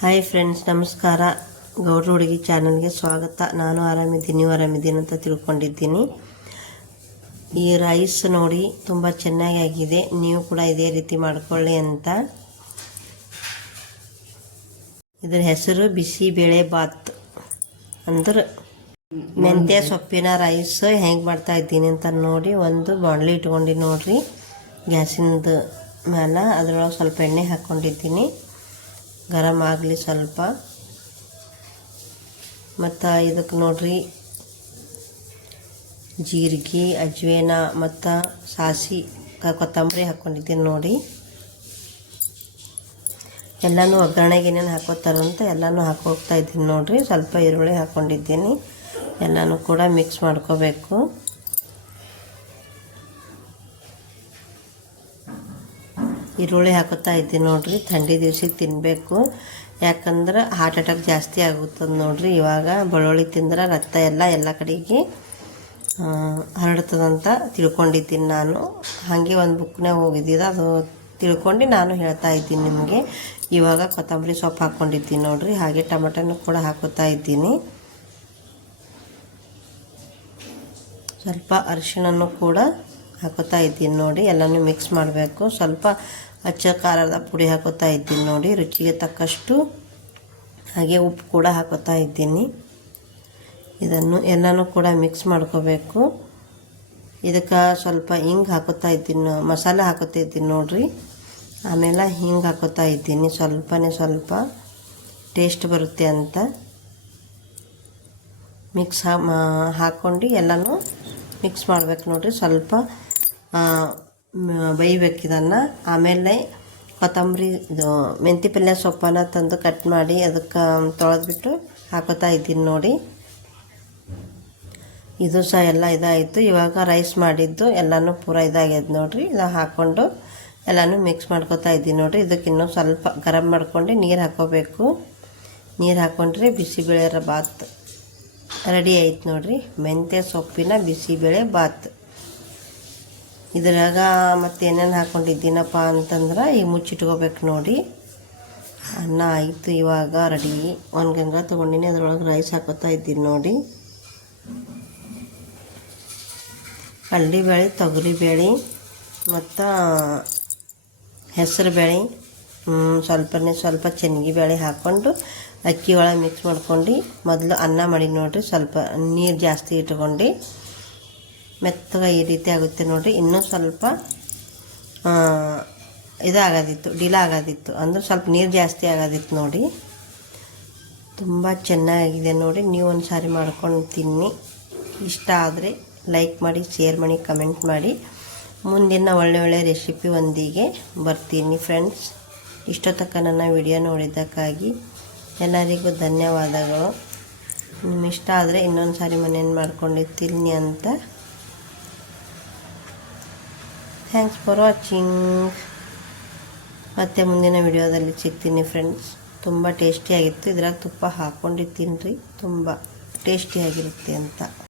Hi friends, ನಮಸ್ಕಾರ. ಗೌಡ್ರ ಹುಡುಗಿ ಚಾನಲ್ಗೆ ಸ್ವಾಗತ. ನಾನು ಆರಾಮಿದ್ದೀನಿ, ನೀವು ಆರಾಮಿದ್ದೀನಿ ಅಂತ ತಿಳ್ಕೊಂಡಿದ್ದೀನಿ. ಈ ರೈಸ್ ನೋಡಿ ತುಂಬ ಚೆನ್ನಾಗಿ ಆಗಿದೆ. ನೀವು ಕೂಡ ಇದೇ ರೀತಿ ಮಾಡ್ಕೊಳ್ಳಿ ಅಂತ. ಇದರ ಹೆಸರು ಬಿಸಿಬೇಳೆ ಬಾತ್ ಅಂದ್ರೆ ಮೆಂತ್ಯ ಸೊಪ್ಪಿನ ರೈಸ್. ಹೆಂಗೆ ಮಾಡ್ತಾ ಇದ್ದೀನಿ ಅಂತ ನೋಡಿ. ಒಂದು ಬಾಣಲಿ ಇಟ್ಕೊಂಡು ನೋಡ್ರಿ ಗ್ಯಾಸಿಂದ ಮೇಲೆ. ಅದರೊಳಗೆ ಸ್ವಲ್ಪ ಎಣ್ಣೆ ಹಾಕ್ಕೊಂಡಿದ್ದೀನಿ, ಗರಂ ಆಗಲಿ ಸ್ವಲ್ಪ. ಮತ್ತು ಇದಕ್ಕೆ ನೋಡ್ರಿ ಜೀರಿಗೆ, ಅಜ್ವೇನ ಮತ್ತು ಸಾಸಿ, ಕೊತ್ತಂಬರಿ ಹಾಕ್ಕೊಂಡಿದ್ದೀನಿ ನೋಡಿ. ಎಲ್ಲನೂ ಒಗ್ಗರಣೆಗೆ ಏನೇನು ಹಾಕೋತಾರಂತ ಎಲ್ಲನೂ ಹಾಕೋಗ್ತಾ ಇದ್ದೀನಿ ನೋಡಿರಿ. ಸ್ವಲ್ಪ ಈರುಳ್ಳಿ ಹಾಕ್ಕೊಂಡಿದ್ದೀನಿ. ಎಲ್ಲನೂ ಕೂಡ ಮಿಕ್ಸ್ ಮಾಡ್ಕೋಬೇಕು. ಈರುಳ್ಳಿ ಹಾಕೋತಾ ಇದ್ದೀನಿ ನೋಡ್ರಿ. ಥಂಡಿ ದಿವ್ಸಕ್ಕೆ ತಿನ್ನಬೇಕು, ಯಾಕಂದ್ರೆ ಹಾರ್ಟ್ ಅಟ್ಯಾಕ್ ಜಾಸ್ತಿ ಆಗುತ್ತದೆ ನೋಡ್ರಿ. ಇವಾಗ ಬೆಳ್ಳುಳ್ಳಿ ತಿಂದ್ರೆ ರಕ್ತ ಎಲ್ಲ ಕಡೆಗೆ ಹರಡ್ತದಂತ ತಿಳ್ಕೊಂಡಿದ್ದೀನಿ ನಾನು. ಹಾಗೆ ಒಂದು ಬುಕ್ನಾಗ ಹೋಗಿದ್ದಿದ್ದು, ಅದು ತಿಳ್ಕೊಂಡು ನಾನು ಹೇಳ್ತಾ ಇದ್ದೀನಿ ನಿಮಗೆ. ಇವಾಗ ಕೊತ್ತಂಬರಿ ಸೊಪ್ಪು ಹಾಕ್ಕೊಂಡಿದ್ದೀನಿ ನೋಡ್ರಿ. ಹಾಗೆ ಟೊಮೆಟೊನು ಕೂಡ ಹಾಕೋತಾ ಇದ್ದೀನಿ. ಸ್ವಲ್ಪ ಅರಿಶಿಣನ್ನು ಕೂಡ ಹಾಕೋತಾ ಇದ್ದೀನಿ ನೋಡಿ. ಎಲ್ಲನೂ ಮಿಕ್ಸ್ ಮಾಡಬೇಕು. ಸ್ವಲ್ಪ ಅಚ್ಚ ಖಾರದ ಪುಡಿ ಹಾಕೋತಾ ಇದ್ದೀನಿ ನೋಡಿ, ರುಚಿಗೆ ತಕ್ಕಷ್ಟು. ಹಾಗೆ ಉಪ್ಪು ಕೂಡ ಹಾಕೋತಾ ಇದ್ದೀನಿ. ಇದನ್ನು ಎಲ್ಲನೂ ಕೂಡ ಮಿಕ್ಸ್ ಮಾಡ್ಕೋಬೇಕು. ಇದಕ್ಕೆ ಸ್ವಲ್ಪ ಹಿಂಗೆ ಹಾಕೋತಾ ಇದ್ದೀನಿ, ಮಸಾಲೆ ಹಾಕೋತಾ ಇದ್ದೀನಿ ನೋಡಿರಿ. ಆಮೇಲೆ ಹಿಂಗೆ ಹಾಕೋತಾ ಇದ್ದೀನಿ, ಸ್ವಲ್ಪ ಟೇಸ್ಟ್ ಬರುತ್ತೆ ಅಂತ. ಮಿಕ್ಸ್ ಹಾಕ್ಕೊಂಡು ಎಲ್ಲನೂ ಮಿಕ್ಸ್ ಮಾಡ್ಬೇಕು ನೋಡಿರಿ. ಸ್ವಲ್ಪ ಬೇಯಬೇಕು ಇದನ್ನು. ಆಮೇಲೆ ಕೊತ್ತಂಬರಿ ಇದು ಮೆಂತಿ ಪಲ್ಯ ಸೊಪ್ಪನ್ನು ತಂದು ಕಟ್ ಮಾಡಿ ಅದಕ್ಕೆ ತೊಳೆದ್ಬಿಟ್ಟು ಹಾಕೋತಾ ಇದ್ದೀನಿ ನೋಡಿ. ಇದು ಸಹ ಎಲ್ಲ ಇದಾಯಿತು. ಇವಾಗ ರೈಸ್ ಮಾಡಿದ್ದು ಎಲ್ಲನೂ ಪೂರ ಇದಾಗ್ಯದ ನೋಡಿರಿ. ಇದು ಹಾಕ್ಕೊಂಡು ಎಲ್ಲನೂ ಮಿಕ್ಸ್ ಮಾಡ್ಕೋತಾ ಇದ್ದೀನಿ ನೋಡಿರಿ. ಇದಕ್ಕೆ ಇನ್ನೂ ಸ್ವಲ್ಪ ಗರಂ ಮಾಡ್ಕೊಂಡು ನೀರು ಹಾಕೋಬೇಕು. ನೀರು ಹಾಕ್ಕೊಂಡ್ರೆ ಬಿಸಿಬೇಳೆ ಬಾತ್ ರೆಡಿ ಆಯ್ತು ನೋಡಿರಿ. ಮೆಂತ್ಯ ಸೊಪ್ಪಿನ ಬಿಸಿಬೇಳೆ ಬಾತ್. ಇದ್ರಾಗ ಮತ್ತು ಏನೇನು ಹಾಕ್ಕೊಂಡಿದ್ದೀನಪ್ಪ ಅಂತಂದ್ರೆ, ಈಗ ಮುಚ್ಚಿಟ್ಕೋಬೇಕು ನೋಡಿ. ಅನ್ನ ಆಯಿತು, ಇವಾಗ ರೆಡಿ. ಒಂದು ಗಂಗ ತೊಗೊಂಡಿನಿ, ಅದ್ರೊಳಗೆ ರೈಸ್ ಹಾಕೋತಾ ಇದ್ದೀನಿ ನೋಡಿ. ಕಡ್ಲೆಬೇಳೆ, ತೊಗರಿಬೇಳೆ ಮತ್ತು ಹೆಸರು ಬೇಳೆ, ಸ್ವಲ್ಪ ಚೆನ್ಗಿ ಬೇಳೆ ಹಾಕ್ಕೊಂಡು ಅಕ್ಕಿ ಒಳಗೆ ಮಿಕ್ಸ್ ಮಾಡ್ಕೊಂಡು ಮೊದಲು ಅನ್ನ ಮಾಡಿ ನೋಡಿರಿ. ಸ್ವಲ್ಪ ನೀರು ಜಾಸ್ತಿ ಇಟ್ಕೊಂಡು ಮೆತ್ತಗೆ ಈ ರೀತಿ ಆಗುತ್ತೆ ನೋಡಿರಿ. ಇನ್ನೂ ಸ್ವಲ್ಪ ಇದಾಗೋದಿತ್ತು, ಡಿಲಾ ಆಗೋದಿತ್ತು, ಅಂದ್ರೆ ಸ್ವಲ್ಪ ನೀರು ಜಾಸ್ತಿ ಆಗೋದಿತ್ತು ನೋಡಿ. ತುಂಬ ಚೆನ್ನಾಗಿದೆ ನೋಡಿ. ನೀವು ಒಂದು ಸಾರಿ ಮಾಡ್ಕೊಂಡು ತಿನ್ನಿ. ಇಷ್ಟ ಆದರೆ ಲೈಕ್ ಮಾಡಿ, ಶೇರ್ ಮಾಡಿ, ಕಮೆಂಟ್ ಮಾಡಿ. ಮುಂದಿನ ಒಳ್ಳೆ ರೆಸಿಪಿ ಒಂದಿಗೆ ಬರ್ತೀನಿ ಫ್ರೆಂಡ್ಸ್. ಇಷ್ಟೊತ್ತಕ್ಕ ನನ್ನ ವಿಡಿಯೋ ನೋಡಿದ್ದಕ್ಕಾಗಿ ಎಲ್ಲರಿಗೂ ಧನ್ಯವಾದಗಳು. ನಿಮ್ಗೆ ಇಷ್ಟ ಆದರೆ ಇನ್ನೊಂದು ಸಾರಿ ಮನೇನು ಮಾಡ್ಕೊಂಡಿರ್ತೀನಿ ಅಂತ. Thanks for watching. ಮತ್ತೆ ಮುಂದಿನ ವಿಡಿಯೋದಲ್ಲಿ ಸಿಗ್ತೀನಿ ಫ್ರೆಂಡ್ಸ್. ತುಂಬ ಟೇಸ್ಟಿಯಾಗಿತ್ತು. ಇದ್ರಾಗ ತುಪ್ಪ ಹಾಕ್ಕೊಂಡಿರ್ತೀನಿ ರೀ, ತುಂಬ ಟೇಸ್ಟಿಯಾಗಿರುತ್ತೆ ಅಂತ.